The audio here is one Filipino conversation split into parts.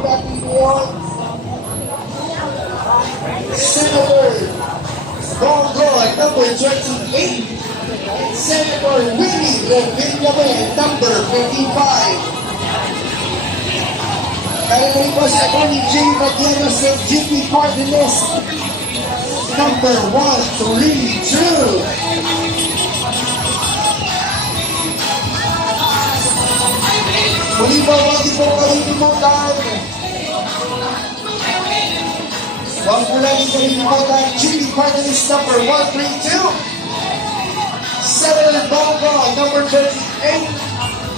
natin yun. Senator Bongo, number 28. Senator Willie Villanueva, number 55. Kaya rin po si Atty. J. Matianos ng GP Party List, number 132. Muli po, huwag po kalilimutan. Huwag po lang kalilimutan, GP Party List, number 132. Senator Bongo, number 28.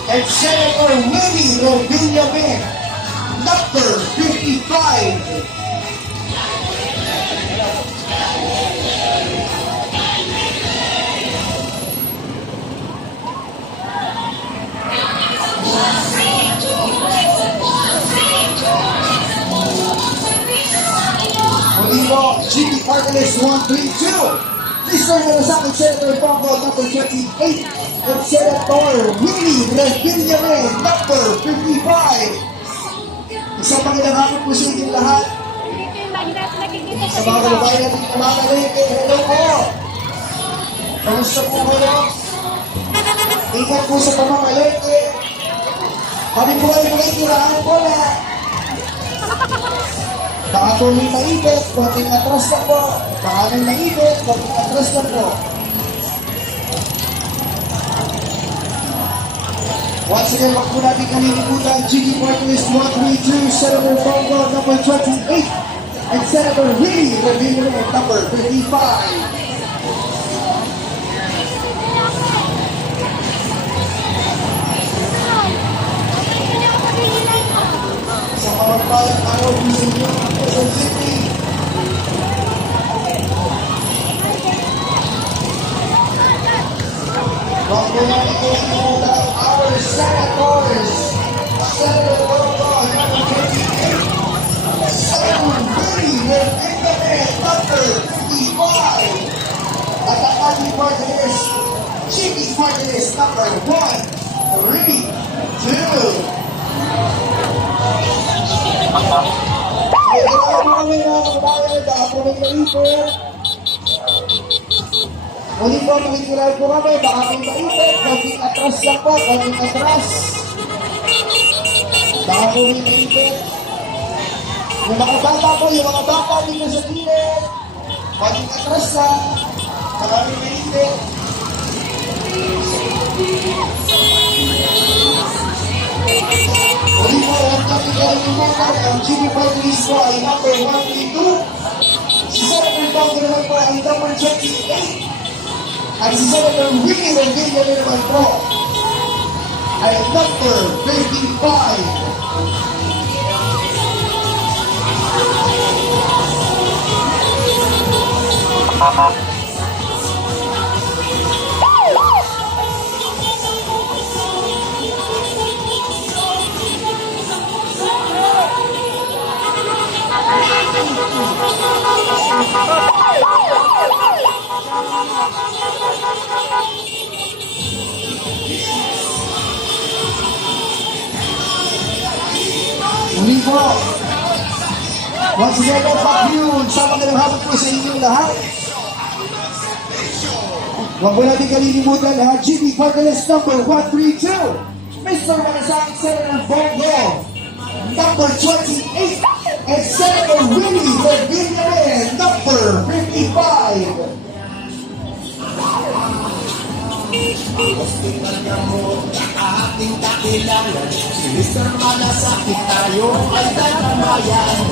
And Senator Willie Villanueva, number 55. Muli po, GP Party List 132. Please turn na sa akin, Senator Bongo, number 28. And Senator Willie Villanueva, number 55. Isang magandang hapon po sa inyong lahat. Sa mga kababayan natin na mga kalike, hello po. Kamusta po kayo? Ingat po sa pamamalike. Kami po ay mga itirahan po na. Baka po may maibit, konting atras na po. Baka may maibit, konting atras na po. Once again, wag po natin kalilimutan, GP Party List 132, Senator Bongo, number 28, and Senator Willie Villanueva, number 55. Sa kapagpalang araw po sa inyo, Quezon City. Wag po natin kalilimutan, our senators, Senator Bongo, number 28, Senator Willie Villanueva, number 55, at ang ating party list, GP Party List number 132. Kaya po kami mga kababayan, dahil po may naipit. Muli po, nakikilala po kami, baka may maipit, konting atras lang po, konting atras. Baka po may maipit. Yung mga bata po, yung mga bata dito sa gilid, konting atras lang, baka may maipit. Muli po, huwag natin kalilimutan, ang GP Party List po ay number 132. Si Senator Bongo naman po ay number 28. At si Senator Willie Villanueva naman po ay number 55. Muli po, once again, fuck you, sa magandang hapon po sa inyong lahat. Huwag mo natin kalilimutan ha, GP Party List number 132, Mr. Manasang Senator Bongo, number 28, and Senator Willie Villanueva, number 55. Gusto talaga mo ating kakilangan. Si Mr. Malasakit tayo ay tatamayan.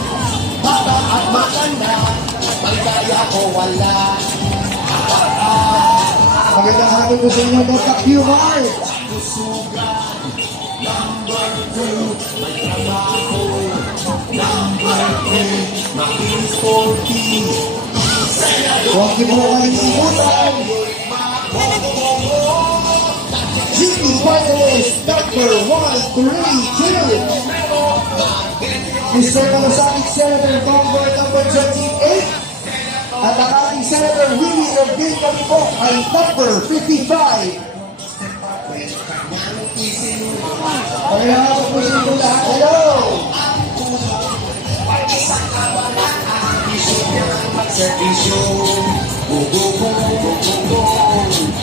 Bata at maganda, magkaya ko wala. Magandang hapon po sa inyo, Dr. Q. Mart. Pusugan, number 2, may trabaho. Number 3, makinis 40. Huwag niyo po kalilimutan, GP Party List number 132. Mr. Malasakit Senator Bongo, number 28. At ang ating Senator Willie Villanueva po ay number 55. Kaya po po sa inyo lahat. Hello! serbisyo. Go, go, go, go, go, go.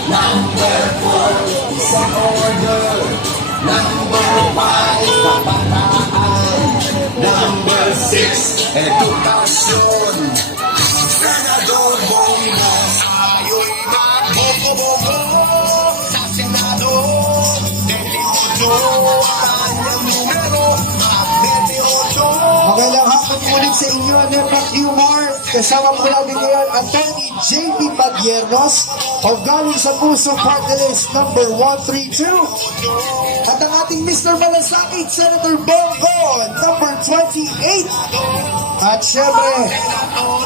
Number 4, isang order. Number 5, kabataan. Number 6, edukasyon. Senador Bongo, ayo'y magbogo-bogo sa Senado. 28 ang kanyang numero, 28. Magandang hapon ulit sa inyo, Nepa Humor. Kasama po natin ngayon, Attorney J.P. Padiernos o galing sa Puso Party List number 132. At ang ating Mr. Malasakit, Senator Bongo, number 28. At syempre,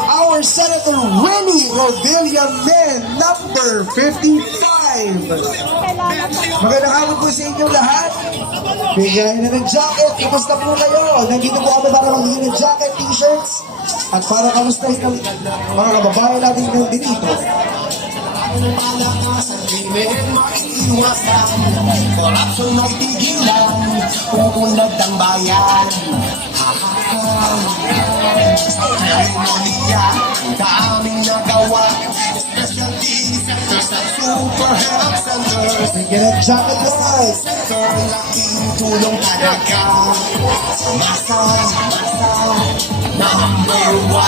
our Senator Winnie Rodilla Men, number 55. Magandang hapon po sa inyo lahat. Bigyan na ng jacket. Kumusta po kayo? Nandito po kami para magbigay ng jacket, t-shirts. At para kamustahin ng mga kababayan natin ng dito. Palakasan, krimen, maiiwasan. Korupsyon ay tigilan, uunlad ang bayan. Pneumonia, daming nagawa. Specialty centers at super health centers. Bigyan ng jacket, guys. Sir, laking tulong talaga. Masa, number 1,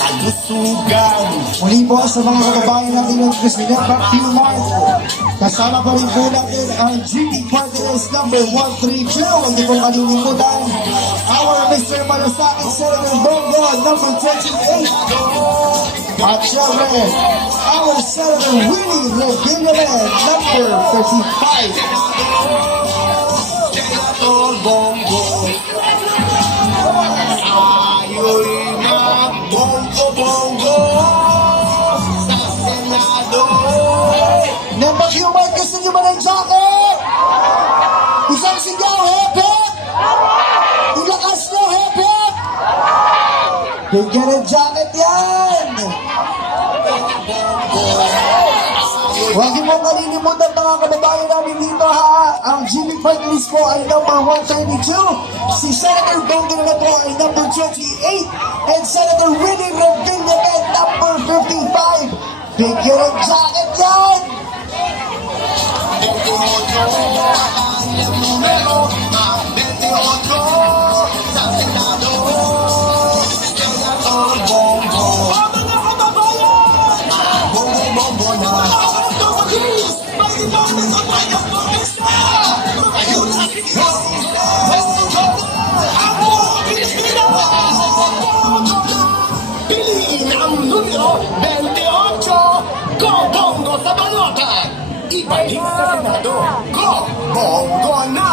kalusugan. Muli po sa mga kababayan natin ng Nepa Humor. Kasama pa rin po natin ang GP Party List number 132. Hindi po kalilimutan our Mr. Malasakit, Senator Bongo, number 28. At syempre, our Senator Winnie Rodilla, number 35. Senator Bongo, ayo'y magbongo-bongo sa Senado. Nepa Humor, gusto niyo ba ng jacket? Isang sigaw, hepek! Ilakas niyo, hepek! Bigyan ng jacket yan! Huwag niyo mong kalilimutan mga kababayan namin dito ha. Ang GP Party List po ay number 132. Si Senator Bongo na po ay number 28. And Senator Winnie Rodilla number 55. Bigyan ng jacket yan! Piliin ang numero 28. Go Bongo sa balota! Ibalik sa Senado! Go Bongo na!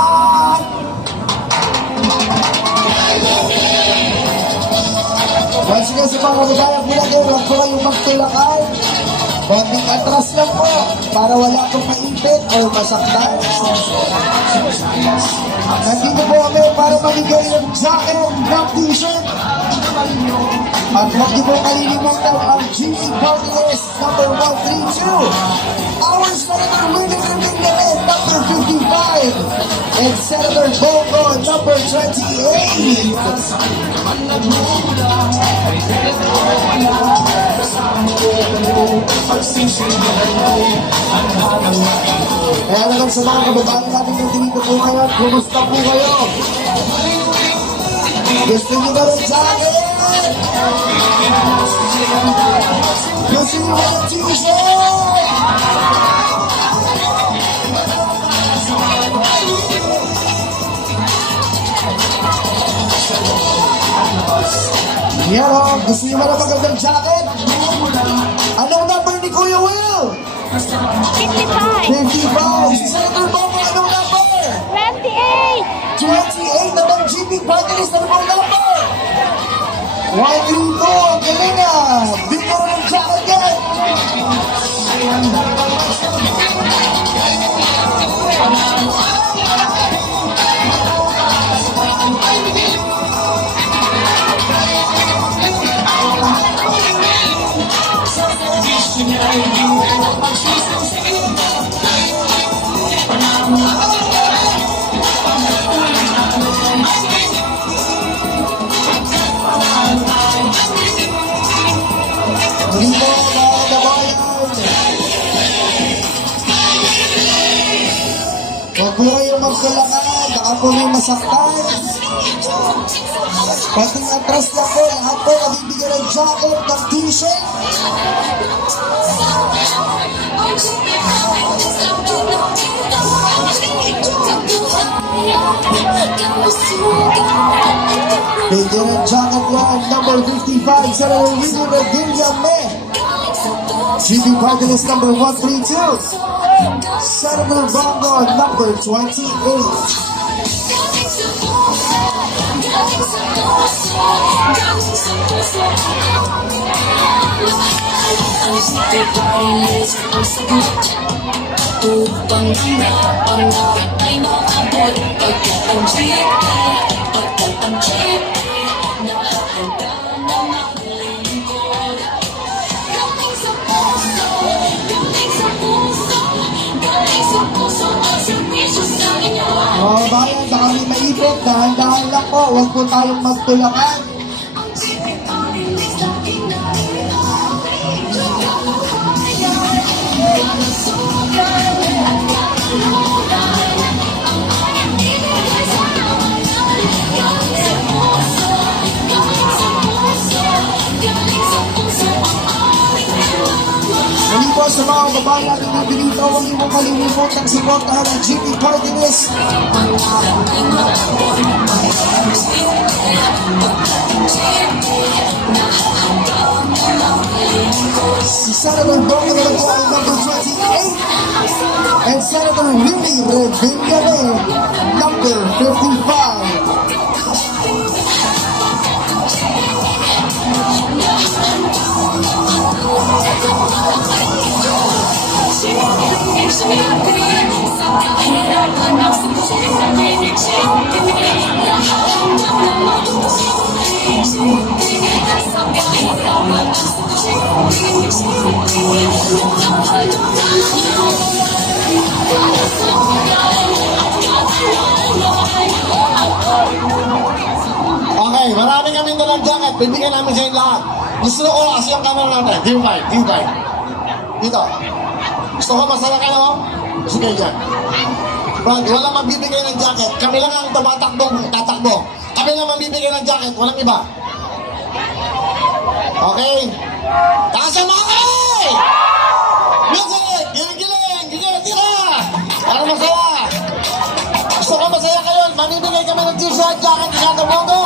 Once again sa mga kababayan po natin, huwag po kayong magtulakan. Konting atras lang po para wala pong maipit o masaktan. Nandito po kami para mamigay ng jacket, ng t-shirt. At huwag niyo po kalilimutan ang GP Party List number 132. Our Senator Winnie Rodilla, number 55. And Senator Bongo, number 28. Kaya naman sa mga kababayan natin yung dito po ngayon, kumusta po kayo? Gusto niyo ba ng jacket? Gusto niyo ba ng t-shirt? Yan o, gusto niyo ba ng magandang jacket? Anong number ni Kuya Will? 55. 55. Si Senator Bongo, anong number? 28. 28 naman GP Party List, ano pong number? 132, ang galing ah! Dito rin ang jacket yan! magkulangan, baka po may masaktan. Pating atras lang po, lahat po nabibigyan ng jacket, ng t-shirt. Bigyan ng jacket yan, number 55, Senator Willie Revilla Me. GB Party List number 132, Senator Bongo, number 28. Upang mga pangarap ay maabot, pagkatanggit nakahanda na maglingkod. Galing sa puso, galing sa puso, galing sa puso ang servisyo sa inyo. Mga bayan, baka may maipit, dahan-dahan lang po, huwag po tayong magtulakan. Ang sipit ang linis na kinailangan. Muli po sa mga babae natin na dito, huwag niyo po kalimutan suportahan ang GB Party List. Si Senator Bongo na po ang number 28 and Senator Willie Revilla Me, number 55. Okay, marami kami dalang jacket. Bibigyan namin sa inyo lahat. Gusto ko kasi yung camera natin. Team 5, Team 5. Dito. Gusto ko masaya kayo? Sige dyan. Brad, walang magbibigay ng jacket. Kami lang ang tatakbo. Kami lang magbibigay ng jacket. Walang iba. Okay? Taas ang mga kayo! Music! Giling-giling! Tira! Para masaya! Gusto ko masaya kayo. Mamibigay kami ng t-shirt, jacket, isang bongo.